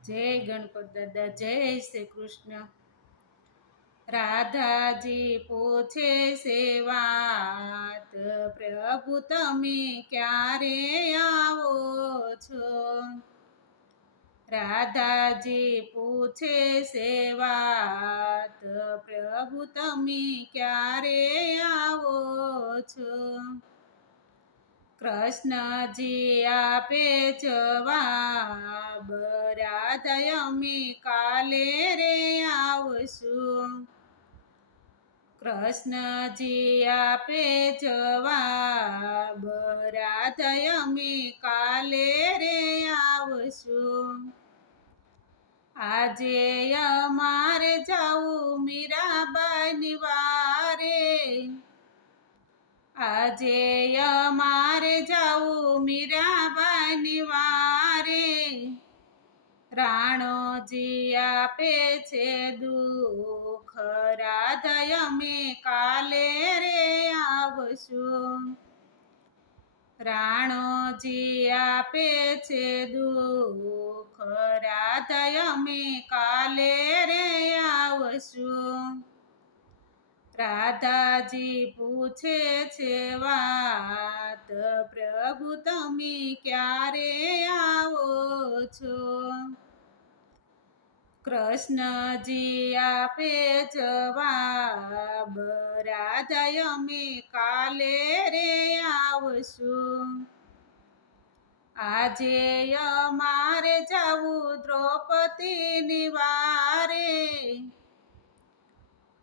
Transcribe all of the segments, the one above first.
જય ગણપત દાદા, જય શ્રી કૃષ્ણ. રાધાજી પૂછે છે વાત, પ્રભુ તમે ક્યારે આવો છો? રાધાજી પૂછે છે વાત, પ્રભુ તમે ક્યારે આવો છો? કૃષ્ણજી આપે જવાબ, રાધા અમે કાલે રે આવશું. કૃષ્ણજી આપે જવાબ, રાધા અમે કાલે રે આવશું. આજે અમારે જાવું મીરાબાઈની વારે, આજે અમારે જાવું મીરાબાઈની વારે. રાણોજી આપે છે દુઃખ, રાધા અમે કાલે રે આવશું. રાણોજી આપે છે દુઃખ, રાધા અમે કાલે રે આવશું. રાધાજી પૂછે છે વાત, પ્રભુ તમે ક્યારે આવો છો? કૃષ્ણજી આપે જવાબ, રાધા અમે કાલે રે આવશું. આજે અમારે જાવું દ્રૌપદીની વારે,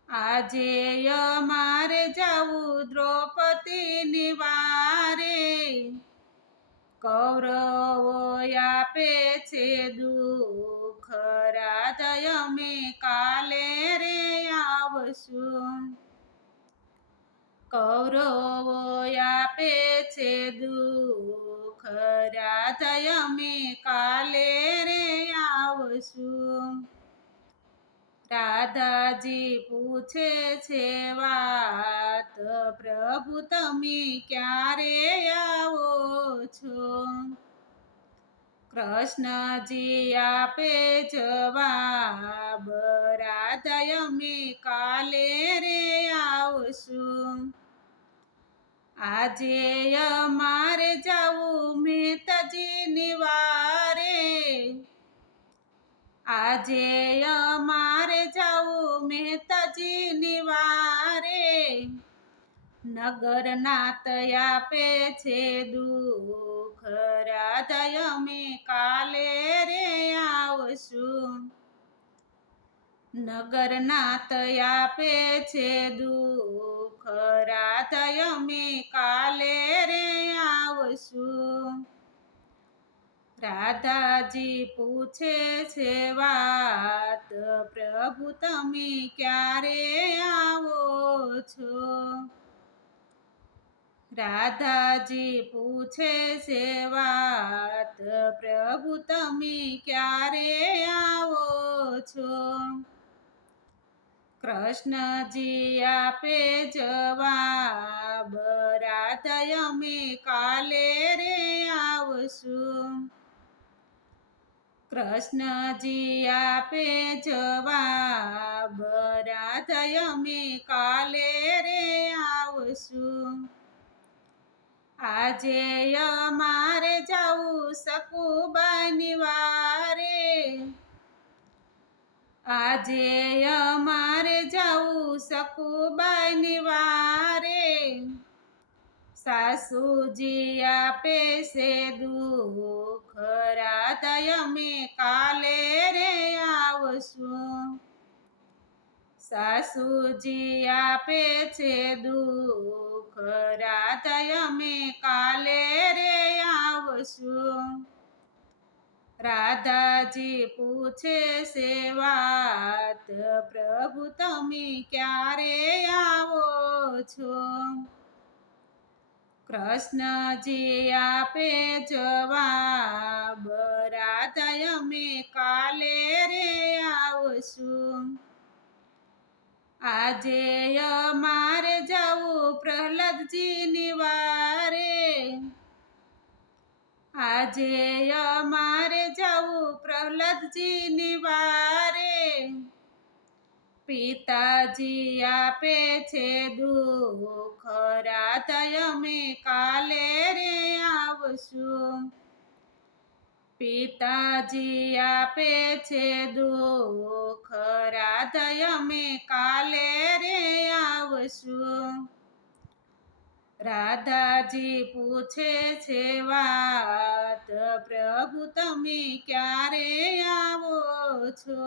આજે અમારે જાવું દ્રૌપદીની વારે. કૌરવો આપે છે દુઃખ, રાધા અમે કાલે રે આવશું. કૌરવો આપે છે દુઃખ, રાધા અમે કાલે રે આવશું. રાધાજી પૂછે છે વાત, પ્રભુ તમે ક્યારે આવો છો? કૃષ્ણજી આપે જવાબ, રાધા અમે કાલે રે આવશું. આજે અમારે જાવું મહેતાજીની વારે, આજે અમારે જાવું મહેતાજીની વારે. નગરનાથ આપે છે દુઃખ, રાધા અમે કાલે રે આવશું. નગરનાથ આપે છે દુઃખ, રાધા અમે કાલે રે આવશું. રાધાજી પૂછે છે વાત, પ્રભુ તમે ક્યારે આવો છો? રાધાજી પૂછે છે વાત, પ્રભુ તમે ક્યારે આવો છો? કૃષ્ણજી આપે જવાબ, રાધા અમે કાલે રે આવશું. કૃષ્ણજી આપે જવાબ, રાધા અમે કાલે રે આવશું. આજે અમારે જાવું સકુબાની વારે, આજે અમારે જાવું સકુબાની વારે. સાસુજી આપે છે દુઃખ, રાધા અમે કાલે રે આવશું. સાસુજી આપે છે દુઃખ, રાધા અમે કાલે રે આવશું. રાધાજી પૂછે છે વાત, પ્રભુ તમે ક્યારે આવો છો? કૃષ્ણજી આપે જવાબ, રાધા અમે કાલે રે આવશું. આજે અમારે જાવું પ્રહલાદજીની વારે, આજે અમારે જાવું પ્રહલાદજીની વારે પિતાજી આપે છે દુઃખ રાધાય અમે કાલે રે આવશું પિતાજી આપે છે દુઃખ રાધાય અમે કાલે રે આવશું રાધાજી પૂછે છે વાત પ્રભુ તમે ક્યારે આવો છો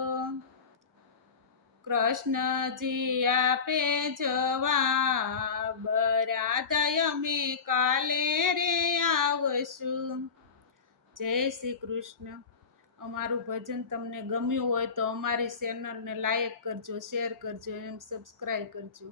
કૃષ્ણજી આપે જવાબ રાધાય અમે કાલે રે આવશું જય શ્રી કૃષ્ણ અમારું ભજન તમને ગમ્યું હોય તો અમારી ચેનલને લાઈક કરજો શેર કરજો એમ સબસ્ક્રાઈબ કરજો